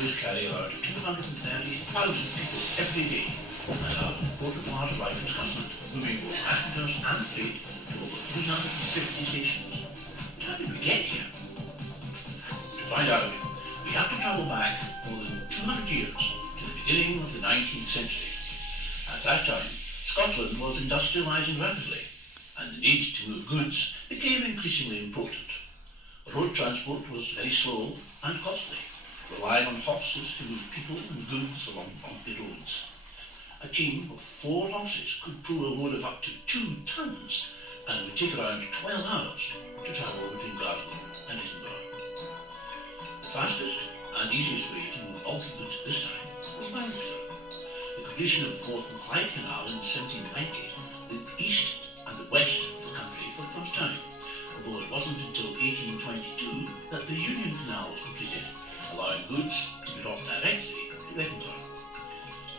railways carry around 230,000 people every day and are an important part of life in Scotland, moving both passengers and freight to over 350 stations. How did we get here? To find out, we have to travel back more than 200 years to the beginning of the 19th century. At that time, Scotland was industrialising rapidly, and the need to move goods became increasingly important. Road transport was very slow and costly, relying on horses to move people and goods along bumpy roads. A team of 4 horses could pull a load of up to 2 tons and would take around 12 hours to travel between Glasgow and Edinburgh. The fastest and easiest way to move bulky goods this time was by water. The completion of the Forth and Clyde Canal in 1790 linked the east and the west of the country for the first time, although it wasn't until 1822 that the Union Canal was completed, allowing goods to be brought directly to Edinburgh.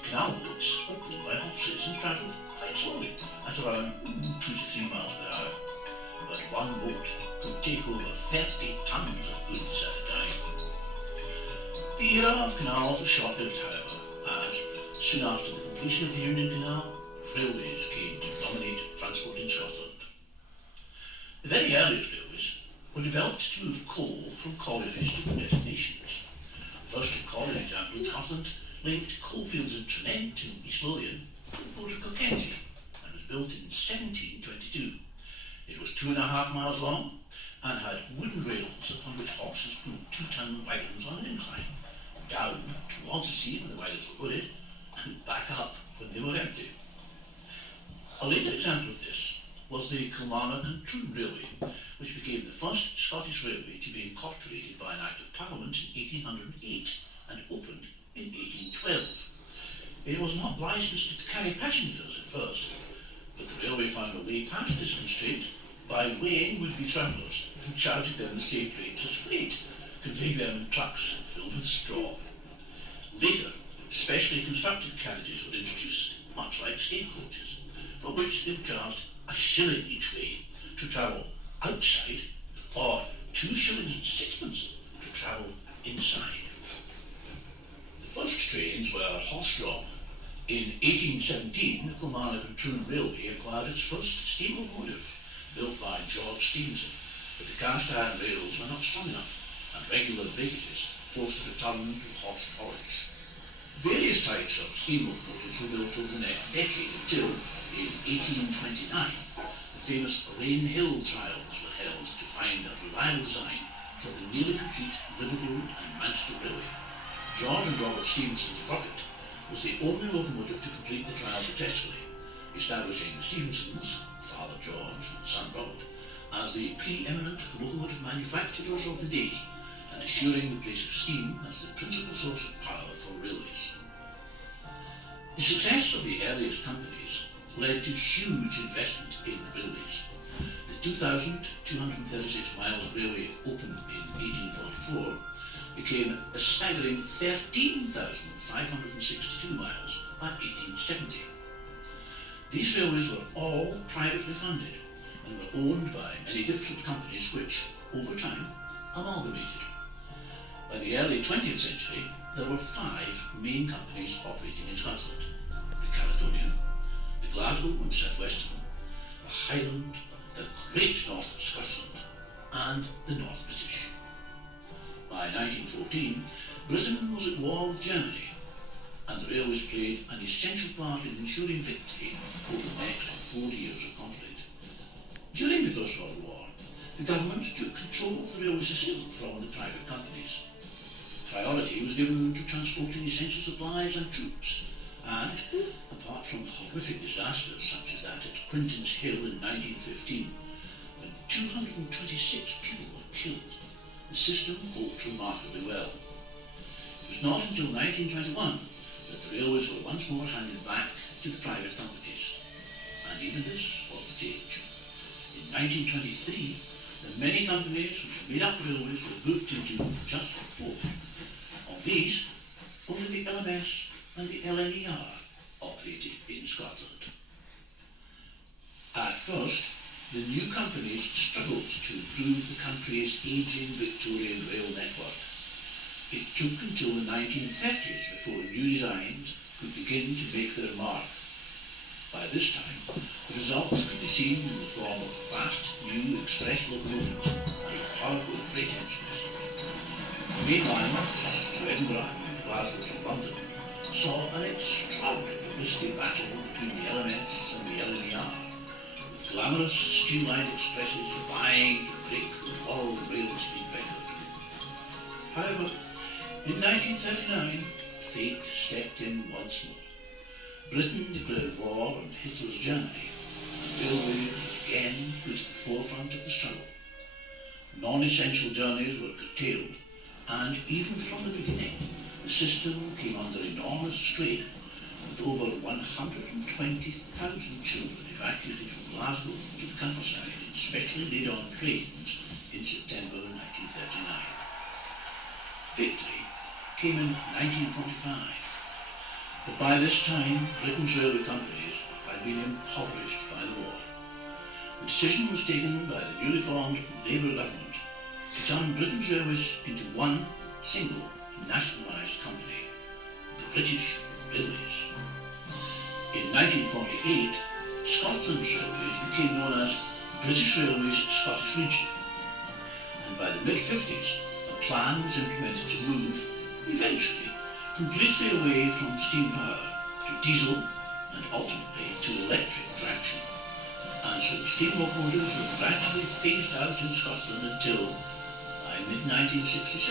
Canal boats were pulled by horses and travelled quite slowly at around 2 to 3 miles per hour, but one boat could take over 30 tons of goods at a time. The era of canals was short-lived, however, as soon after the completion of the Union Canal, railways came to dominate transport in Scotland. The very earliest railways were developed to move coal from collieries to their destinations. The first colliery example in Scotland linked coalfields in Tranent in East Lothian to the port of Kilkenzie and was built in 1722. It was 2.5 miles long and had wooden rails upon which horses pulled 2-ton wagons on an incline, down towards the sea when the wagons were loaded and back up when they were empty. A later example of this was the Kilmarnock and Troon Railway, which became the first Scottish railway to be incorporated by an Act of Parliament in 1808 and opened in 1812. It was not licensed to carry passengers at first, but the railway found a way past this constraint by weighing would-be travellers and charging them the same rates as freight, conveying them in trucks filled with straw. Later, specially constructed carriages were introduced, much like stagecoaches, for which they were charged a shilling each way to travel outside, or 2 shillings and 6pence to travel inside. The first trains were horse-drawn. In 1817, the Kilmarnock and Troon Railway acquired its first steam locomotive, built by George Stephenson, but the cast-iron rails were not strong enough, and regular breakages forced a return to horse haulage. Various types of steam locomotives were built over the next decade until, in 1829, the famous Rain Hill trials were held to find a reliable design for the nearly complete Liverpool and Manchester Railway. George and Robert Stephenson's Rocket was the only locomotive to complete the trial successfully, establishing the Stephensons, Father George and son Robert, as the pre-eminent locomotive manufacturers of the day and assuring the place of steam as the principal source of power for railways. The success of the earliest companies led to huge investment in railways. The 2,236 miles of railway opened in 1844 became a staggering 13,562 miles by 1870. These railways were all privately funded and were owned by many different companies which, over time, amalgamated. By the early 20th century, there were 5 main companies operating in Scotland: the Caledonian, the Glasgow and South Western, the Highland, the Great North of Scotland, and the North British. By 1914, Britain was at war with Germany, and the railways played an essential part in ensuring victory over the next 4 years of conflict. During the First World War, the government took control of the railway system from the private companies. Priority was given to transporting essential supplies and troops, and, apart from horrific disasters such as that at Quinton's Hill in 1915, when 226 people were killed, the system coped remarkably well. It was not until 1921 that the railways were once more handed back to the private companies, and even this was a change. In 1923, the many companies which made up railways were grouped into just 4. Of these, only the LMS and the LNER operated in Scotland. At first, the new companies struggled to improve the country's ageing Victorian rail network. It took until the 1930s before new designs could begin to make their mark. By this time, the results could be seen in the form of fast, new express locomotives and powerful freight engines. The main lines to Edinburgh and Glasgow from London saw an extraordinary publicity battle between the LMS and the LNER, with glamorous streamlined expresses vying to break the world rail speed record. However, in 1939, fate stepped in once more. Britain declared war on Hitler's Germany, and railways were again put at the forefront of the struggle. Non-essential journeys were curtailed, and even from the beginning, the system came under enormous strain, with over 120,000 children evacuated from Glasgow to the countryside in specially laid-on trains in September 1939. Victory came in 1945. But by this time, Britain's railway companies had been impoverished by the war. The decision was taken by the newly formed Labour government to turn Britain's railways into one single nationalised company, the British Railways. In 1948, Scotland's railways became known as British Railways Scottish Region, and by the mid-50s, a plan was implemented to move, eventually, completely away from steam power to diesel and ultimately to electric traction. And so steam locomotives were gradually phased out in Scotland until, by mid-1967,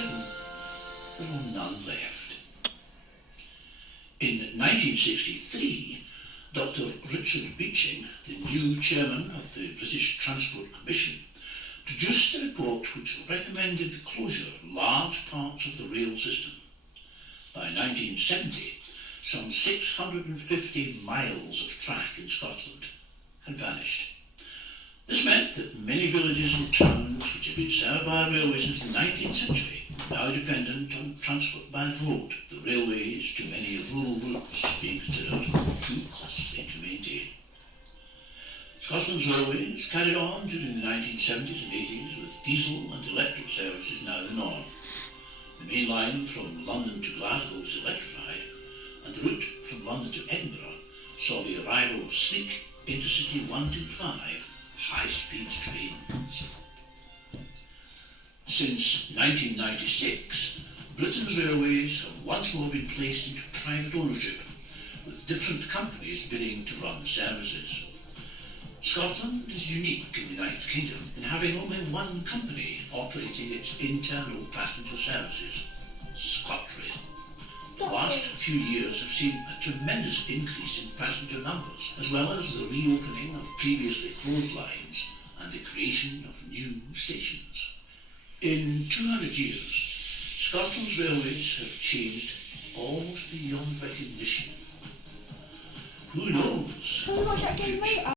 there were none left. In 1963, Dr. Richard Beeching, the new chairman of the British Transport Commission, produced a report which recommended the closure of large parts of the rail system. By 1970, some 650 miles of track in Scotland had vanished. This meant that many villages and towns which had been served by a railway since the 19th century were now dependent on transport by road, the railways to many rural routes being considered too costly to maintain. Scotland's railways carried on during the 1970s and 80s with diesel and electric services now the norm. The main line from London to Glasgow was electrified, and the route from London to Edinburgh saw the arrival of sleek Intercity 125 high-speed trains. Since 1996, Britain's railways have once more been placed into private ownership, with different companies bidding to run the services. Scotland is unique in the United Kingdom in having only one company operating its internal passenger services, ScotRail. The last few years have seen a tremendous increase in passenger numbers, as well as the reopening of previously closed lines and the creation of new stations. In 200 years, Scotland's railways have changed almost beyond recognition. Who knows?